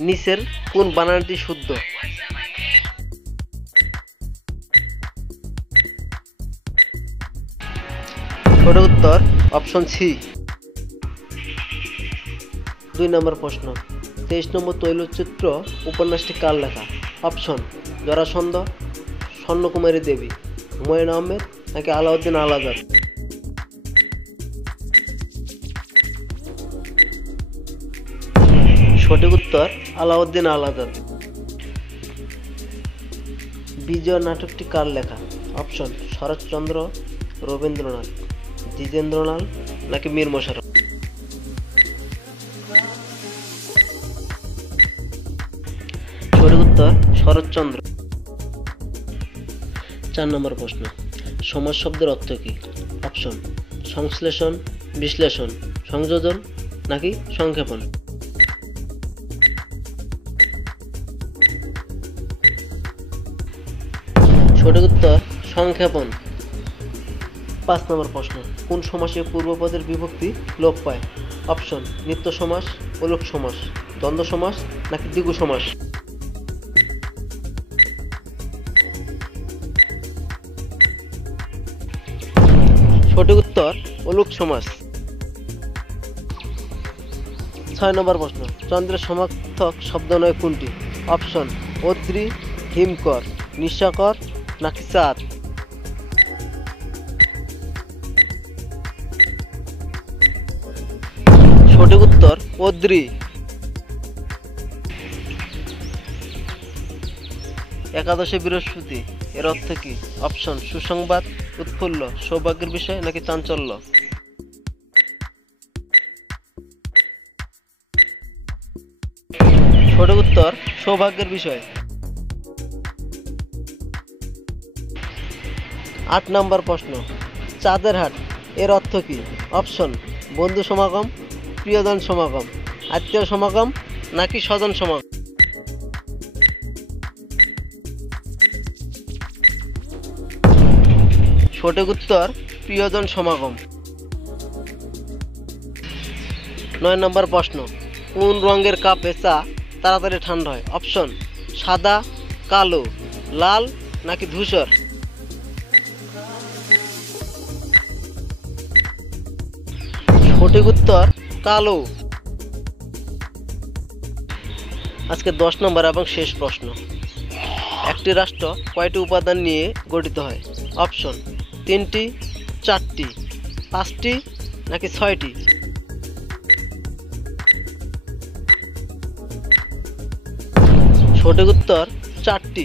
নিচের কোন বানানটি শুদ্ধ? সঠিক উত্তর অপশন সি। 2 নম্বর প্রশ্ন, 23 নম্বর তৈলচিত্র উপন্যাসটি কার লেখা? অপশন জরাসন্ধ, স্বর্ণকুমারী দেবী, হুমায়ুন আহমেদ নাকি আলাউদ্দিন আল আজাদ? সঠিক উত্তর আলাউদ্দিন আল আজাদ। বিজয় নাটকটি কার লেখা? অপশন শরৎচন্দ্র, রবীন্দ্রনাথ, দ্বিজেন্দ্রলাল নাকি মীর মশাররফ? সঠিক উত্তর শরৎচন্দ্র। 4 নম্বর প্রশ্ন, সমাজ শব্দের অর্থ কি? অপশন সংশ্লেষণ, বিশ্লেষণ, সংযোজন নাকি সংক্ষেপণ? সঠিক উত্তর সংক্ষেপণ। 5 নম্বর প্রশ্ন, কোন সমাসে পূর্বপদের বিভক্তি লোপ পায়? অপশন নিত্য সমাস, অলোক সমাস, দ্বন্দ্ব সমাস নাকি দ্বিগু সমাস? সঠিক উত্তর অলোক সমাস। 6 নম্বর প্রশ্ন, চন্দ্রের সমার্থক শব্দদ্বয় কোনটি? অপশন অদ্রি, হিমকর, নিশাকর নাকি চাঁদ? সঠিক উত্তর অদ্রি। একাদশে বৃহস্পতি এর অর্থ কি? অপশন সুসংবাদ, উৎফুল্ল, সৌভাগ্যের বিষয় নাকি চাঞ্চল্য? সঠিক উত্তর সৌভাগ্যের বিষয়। 8 নম্বর প্রশ্ন, চাঁদের হাট এর অর্থ কি? অপশন বন্ধু সমাগম, প্রিয়জন সমাগম, আত্মীয় সমাগম নাকি স্বজন সমাগম? সঠিক উত্তর প্রিয়জন সমাগম। 9 নম্বর প্রশ্ন, কোন রঙের কাপে চা তাড়াতাড়ি ঠান্ডা হয়? অপশন সাদা, কালো, লাল নাকি ধূসর? সঠিক উত্তর কালো। আজকে 10 নম্বর এবং শেষ প্রশ্ন, একটি রাষ্ট্র কয়টি উপাদান নিয়ে গঠিত হয়? অপশন 3টি, 4টি, 5টি নাকি 6টি? সঠিক উত্তর 4টি।